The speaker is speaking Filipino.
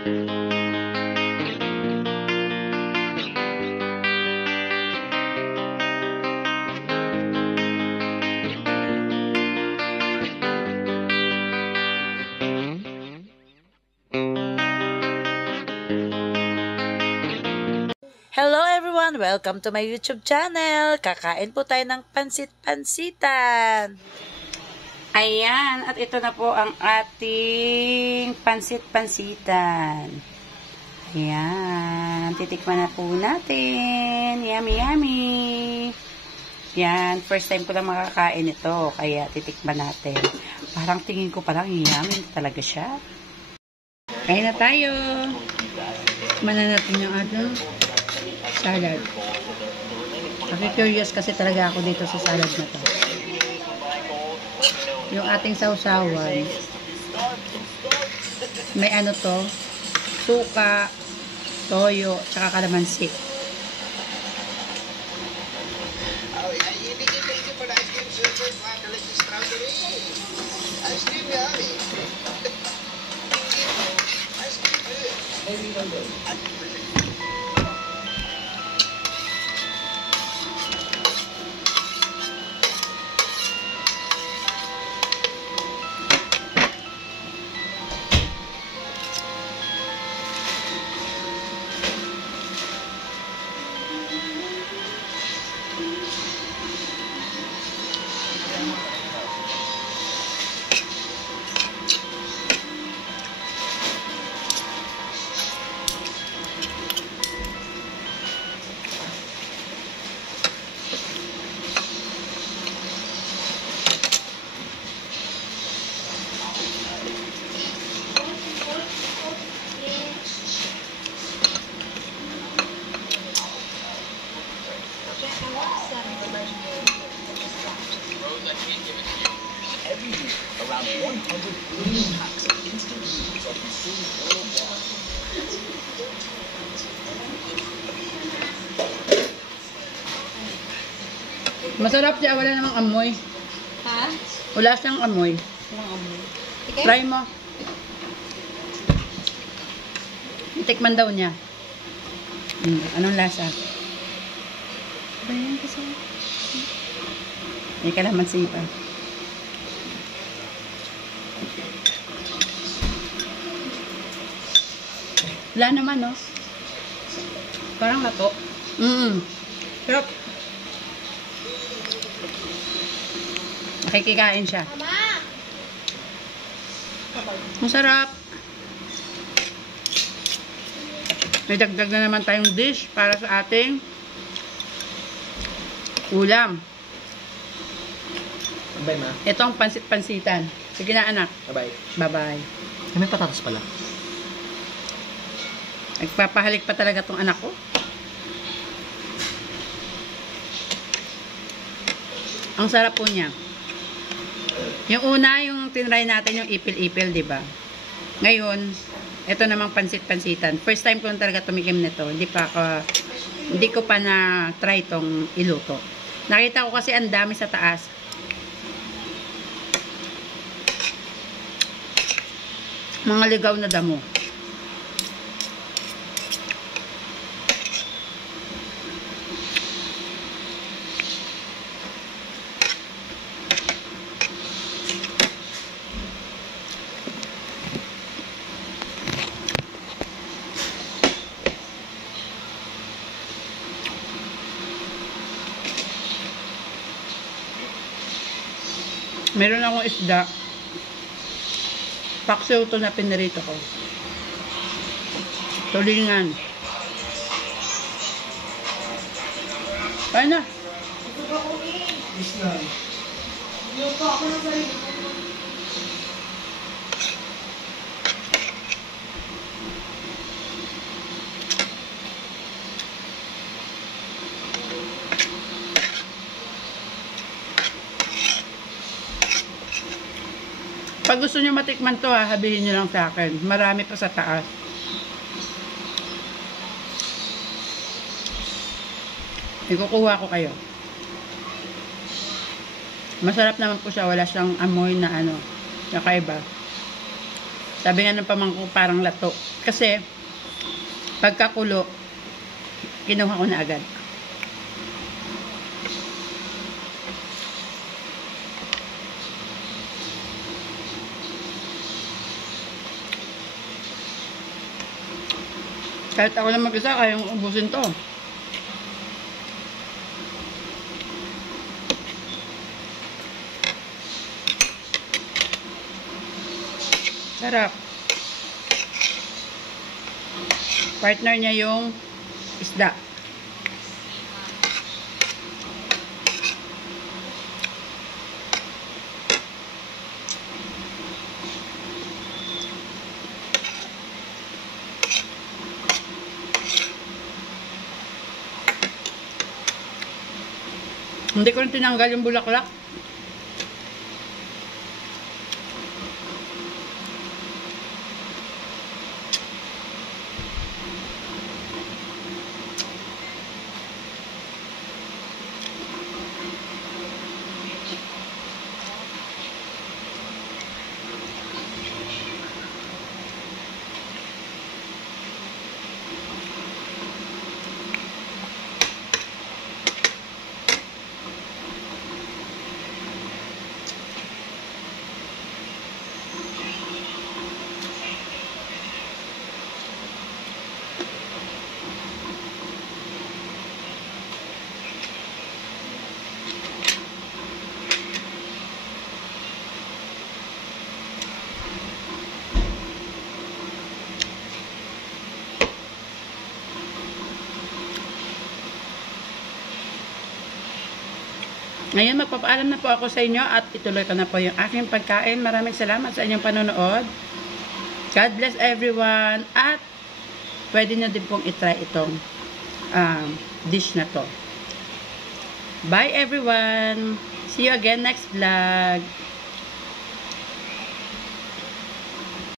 Hello everyone! Welcome to my YouTube channel. Kakain po tayo ng pansit-pansitan. Ayan, at ito na po ang ating pansit-pansitan. Ayan, titikman na po natin. Yummy, yummy. Yan, first time ko lang makakain ito, kaya titikman natin. Parang tingin ko parang yummy talaga siya. Kain na tayo. Tikman natin yung ating salad. Kasi curious kasi talaga ako dito sa salad na to. Yung ating sausawan, may ano to, suka, toyo, tsaka kalamansi. Around 100 million packs of instant noodles are consumed worldwide. Masarap siya, wala namang amoy. Ha? Wala siyang amoy. Walang amoy. Okay? Try mo. Tikman daw niya. Anong lasa? Ba yan kasi? May kalamansi pa. Wala naman, no? Parang lato. Sarap. Makikikain siya. Masarap. May dagdag na naman tayong dish para sa ating ulam. Bye, ma. Ito ang pansit-pansitan. Sige na, anak. Bye-bye. Bye-bye. May patatas pala. Nagpapahalik pa talaga tong anak ko. Ang sarap po niya. Yung una, yung tinry natin yung ipil-ipil, di ba? Ngayon, ito namang pansit-pansitan. First time ko talaga tumikim nito. Hindi ko pa na try tong iluto. Nakita ko kasi ang dami sa taas. Mga ligaw na damo. Meron akong isda. Paksiw to na pinirito ko. Tulingan. Kaya na. Pag gusto nyo matikman to, sabihin nyo lang sa akin. Marami pa sa taas. Ikukuha ko kayo. Masarap naman po siya. Wala siyang amoy na ano, nakaiba. Sabi nga ng pamangko, parang lato. Kasi, pagkakulo, kinuha ko na agad. Kahit ako lang mag-isa, kayang ubusin to. Sarap. Partner niya yung isda. Hindi ko rin tinanggal yung bulaklak. Ngayon, magpapaalam na po ako sa inyo at ituloy ko na po yung aking pagkain. Maraming salamat sa inyong panonood. God bless everyone. At pwede nyo din pong itry itong dish na to. Bye everyone. See you again next vlog.